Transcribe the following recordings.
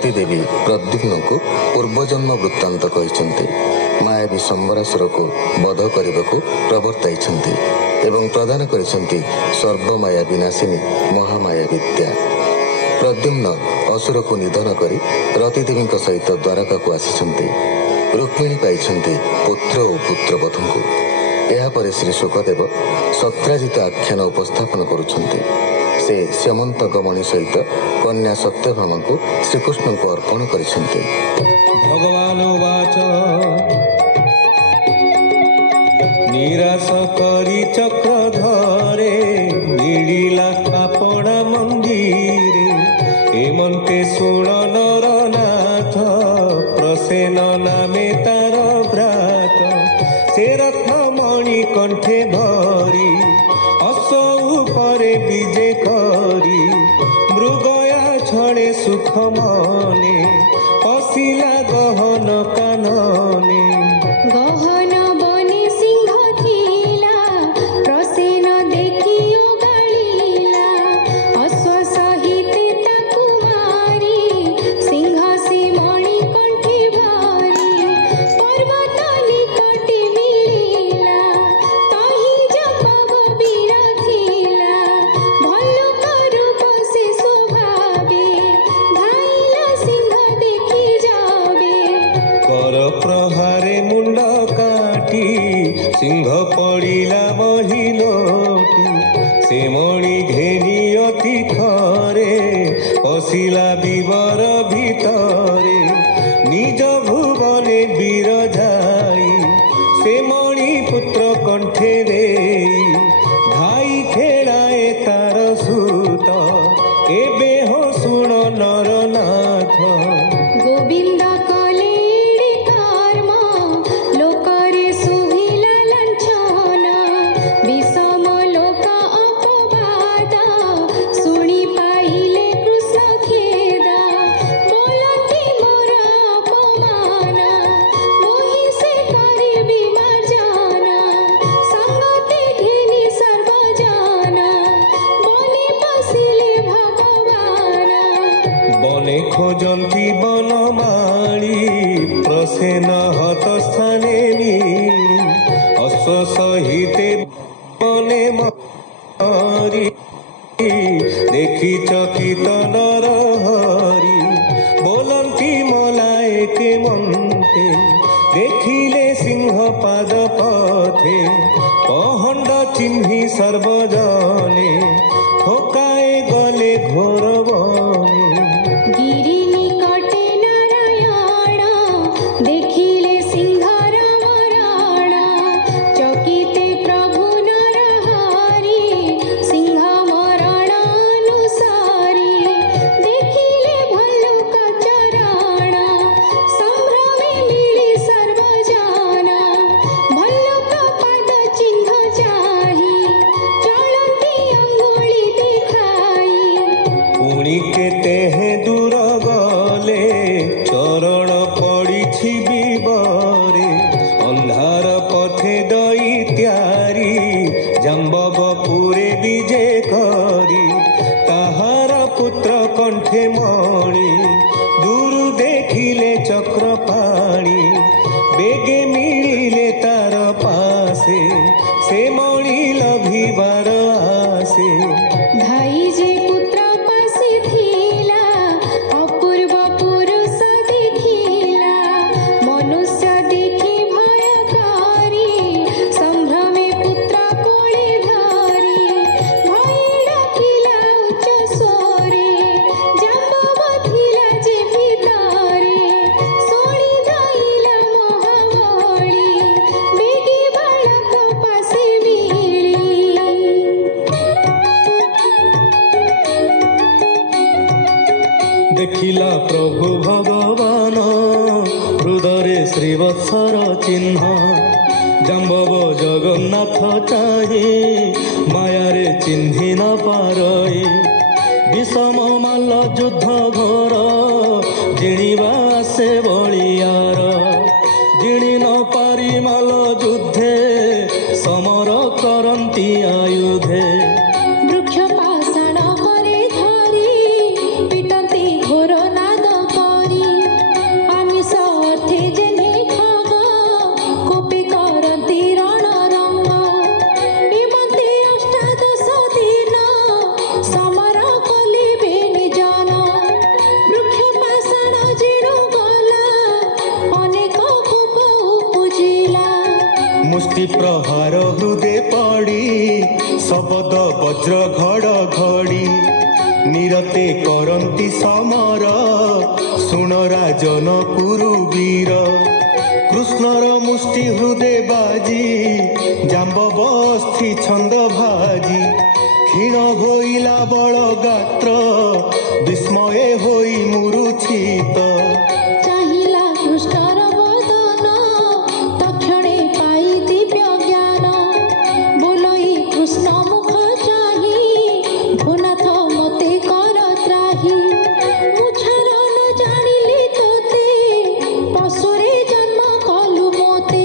ରତିଦେବୀ ପ୍ରଦ୍ୟୁମ୍ନଙ୍କୁ ପୂର୍ବଜନ୍ମ ବୃତ୍ତାନ୍ତ କହିଛନ୍ତି। ମାୟାବୀ ସମ୍ବରାସୁରକୁ ବଧ କରିବାକୁ ପ୍ରବର୍ତ୍ତାଇଛନ୍ତି ଏବଂ ପ୍ରଦାନ କରିଛନ୍ତି ସର୍ବମାୟା ବିନାଶିନୀ ମହାମାୟା ବିଦ୍ୟା। ପ୍ରଦ୍ୟୁମ୍ନ ଅସୁରକୁ ନିଧନ କରି ରତିଦେବୀଙ୍କ ସହିତ ଦ୍ୱାରକାକୁ ଆସିଛନ୍ତି। ରୁକ୍ମିଣୀ ପାଇଛନ୍ତି ପୁତ୍ର ଓ ପୁତ୍ରବଧୂଙ୍କୁ। ଏହାପରେ ଶ୍ରୀ ଶୁକଦେବ ସତ୍ରାଜିତ ଆଖ୍ୟାନ ଉପସ୍ଥାପନ କରୁଛନ୍ତି। ସେ ସ୍ୟମନ୍ତ ଗମଣି ସହିତ କନ୍ୟା ସତ୍ୟଭାମାଙ୍କୁ ଶ୍ରୀକୃଷ୍ଣଙ୍କୁ ଅର୍ପଣ କରିଛନ୍ତି। ଭଗବାନ ବାଚ ନିରାଶ କରି ଚକ୍ର ଧରେ ମିଳିଲା ଆପଣା ମନ୍ଦିରେ। ଏମନ୍ତେ ଶୁଣ ନରନାଥ ପ୍ରସେନ ନାମେ ତାର ଭ୍ରାତ। ସେ ରତ୍ନମଣି କଣ୍ଠେ ଭରି ଅଶ୍ଵ ଉପରେ ବିଜେ କରି ମୃଗୟା ଛଳେ ସୁଖ ମନେ ପଶିଲା ଗହନ କାନନେ। ଗହନ ବନେ ସିଂହ ଥିଲା ପ୍ରସେନ ଦେଖି ଓଗାଳିଲା। ଅଶ୍ଵ ସହିତେ ତାକୁ ମାରି ସିଂହ ସେ ମଣି କଣ୍ଠେ ଭରି ପର୍ବତ ନିକଟେ ମିଳିଲା। ତହିଁ ଜପବ ବୀର ଥିଲା ଭଲ୍ଲୁକ ରୂପ ସେ ସ୍ୱଭାବେ। ଧାଇଲା ସିଂହ ଦେଖି ଯାବେ କର ପ୍ରହାରେ ମୁଣ୍ଡ କାଟି ସିଂହ ପଡ଼ିଲା ମହିଲୋଟି। ସେ ମଣି ଘେନି ଅତି ଖରେ ପଶିଲା ବିବର ଭିତରେ। ନିଜ ଭୁବନେ ବୀର ଯାଇ ସେ ମଣି ପୁତ୍ର କଣ୍ଠେ ଦେଇ ଧାଇ ଖେଳାଏ ତାର ସୁତ। ଏବେ ହୋ ଶୁଣ ନରନାଥ ଗୋବିନ୍ଦ କଲେ ଏଡ଼େ କର୍ମ ଲୋକରେ ଶୁଭିଲା ଲାଞ୍ଛନ। ବିଷମ ଲୋକ ଅପବାଦ ଶୁଣି ପାଇଲେ କୃଷ୍ଣ ଖେଦ। ବୋଲନ୍ତି ମୋର ଅପମାନ ମୋହି ସେ କରିବି ମାର୍ଜନ। ସଙ୍ଗତେ ଘେନି ସର୍ବଜନ ବନେ ପଶିଲେ ଭଗବାନ। বনে খোঁজন্তি বনমালী প্রসেন হত স্থানে অশ্ব সহিতে বনে মারি। দেখি চকিত নরহরি বলন্তি মলায়ে কে মন্তে। দেখিলে সিংহ পাদ পথে পহণ্ড চিহ্নি সর্বজনে। ঠোকায়ে গলে ঘোর বনে। গিরি নিকটে নারায়ণ দেখিলে সিংহর মরণ। চকিতে প্রভু নরহরি সিংহ মরণ অনুসারি। দেখিলে ভল্লুক চরণ সম্ভ্রমে মিলি সর্বজন। ভল্লুক পাদ চিহ্ন চাহি চলନ୍ତି অঙ্গুଳି দেখাই। পুଣି କେତେ ହେ ଦୂର ଗଲେ ଚରଣ ପଡ଼ିଛି ବିବରେ। ଅନ୍ଧାର ପଥେ ଦଇତ୍ୟାରି ଜାମ୍ବବପୁରେ ବିଜେ କରି। ତାହାର ପୁତ୍ର କଣ୍ଠେ ମଣି ଦୂରୁ ଦେଖିଲେ ଚକ୍ର ପାଣି। ବେଗେ ମିଳିଲେ ତାର ପାଶେ ସେ ମଣି ଲଭିବାର ଆସେ। ଧାଇ ଯେ ପୁତ୍ର ପାଶେ ଥିଲା ଅପୂର୍ବ ପୁରୁଷ ଦେଖିଲା। ମନୁଷ୍ୟ ଦେଖି ଭୟ କରି ସମ୍ଭ୍ରମେ ପୁତ୍ର କୋଳେ ଧରି। ଭୟ ଡାକିଲା ଉଚ୍ଚ ସ୍ୱରେ ଜାମ୍ବବ ଥିଲା ଯେ ଭିତରେ। ଶୁଣି ଧଇଲା ମହାବଳୀ ବେଗି ବାଳକ ପାଶେ ମିଳି। ଦେଖିଲା ପ୍ରଭୁ ଭଗବାନ ହୃଦୟରେ ଶ୍ରୀବତ୍ସର ଚିହ୍ନ। ଜାମ୍ବବ ଜଗନ୍ନାଥ ଚାହିଁ ମାୟାରେ ଚିହ୍ନି ନ ପାରଇ। বিষম মাল্য যুদ্ধ ঘোর জিଣିବା ସେ ବଳିୟାର ଜିଣି ନ ପାରି ମାଲ ଯୁଦ୍ଧେ ସମର କରନ୍ତି ଆୟୁଧେ ବୃକ୍ଷ ପାଷାଣ ପରେ ଧରି ପିଟନ୍ତି ଘୋର ନାଦ କରି ଦ୍ରୌପଦ ବଜ୍ର ଘଡ଼ି ନିରତେ କରନ୍ତି ସମର ଶୁଣ ରାଜନ କୁରୁ ବୀର କୃଷ୍ଣର ମୁଷ୍ଟି ହୃଦେ ବାଜି ଜାମ୍ବବସ୍ଥି ଛନ୍ଦ ଭାଜି ক্ষীণ হইলা বড় গাত্র বিস্ময়ে হই মুরুছিত চাহিলা কৃষ্ণর বদন তক্ষণে পাই দিব্য জ্ঞান বলই কৃষ্ণ মুখ চাহি ভূনাথ মতে কর ত্রাহি মুছার ন জানিলি তোতে পশুরে জন্ম কলু মতে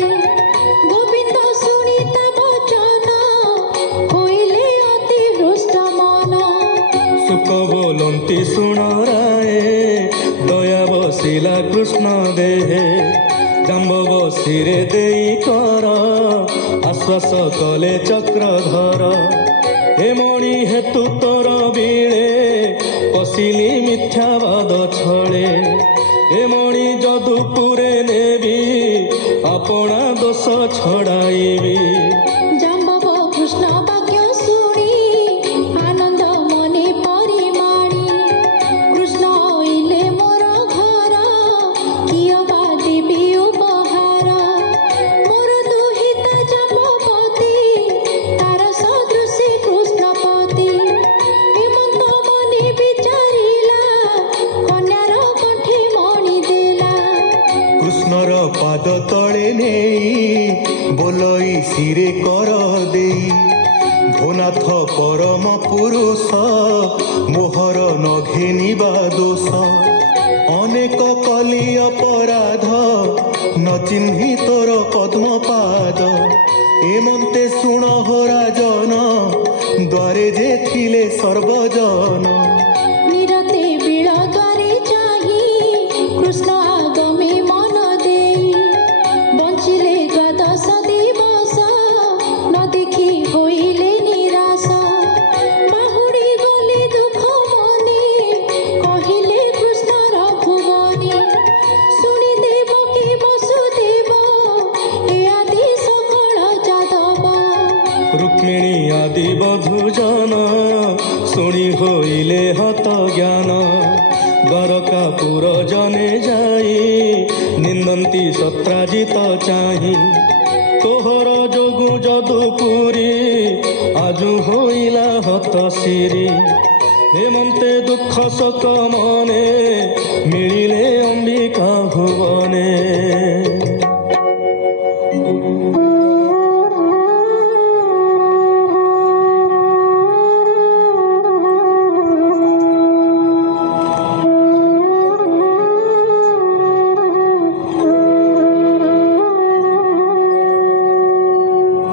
গোবিন্দ শুনি তা বচন হইলে অতি হৃষ্ট মন সুখ বলন্তি শুণ রায়ে দয়া বসিলা কৃষ্ণ দেহে জাম্ব বসিরে দেই কর আশ্বাস কলে চক্রধর এ মণি হেতু তোর বীড়ে পশিলি মিথ্যাবাদ ছড়ে এ মণি যদুপুরে নেবি আপনা দোষ ছড়াইবি জাম্বব কৃষ্ণ বাক্য শুনি আনন্দ মনে পরিমাণি কৃষ্ণ হইলে মোর ঘর কিয় বা দেবী উপহার মোর দুহিতা জাম্ববতী তার সদৃশী কৃষ্ণপতি হেমন্ত মনে বিচারিলা কন্যার কণ্ঠে মণি দেলা কৃষ্ণর পাদ তলে নেই বলই শিরে কর দেই ভোনাথ পরম পুরুষ মোহর নঘেনিবা দোষ অনেক কলি অপরাধ ন চিহ্নি তোর পদ্মপাদ এমন্তে শুণ হো রাজন দ্বারে যে থিলে সর্বজন নিরতে বিল দ্বারে চাহি কৃষ্ণ আগমে মন দেই বঞ্চিলে দ্বাদশ দিবস ন দেখি হইলে নিরাশ বাহুড়ি গলে দুঃখ মনে কহিলে কৃষ্ণর ভুবনে শুনি দেবকী বসুদেব এ আদি সকল যাদব রুক্মিণী আদি বধূজন শুনি হইলে হত জ্ঞান দ্বারকাপুর জনে যাই নিন্দন্তি সত্রাজিত চাহি তোহর যোগু যদুপুরী আজু হইলা হত শিরি হেমন্তে দুঃখ শোক মনে মিলিলে অম্বিকা ভুবন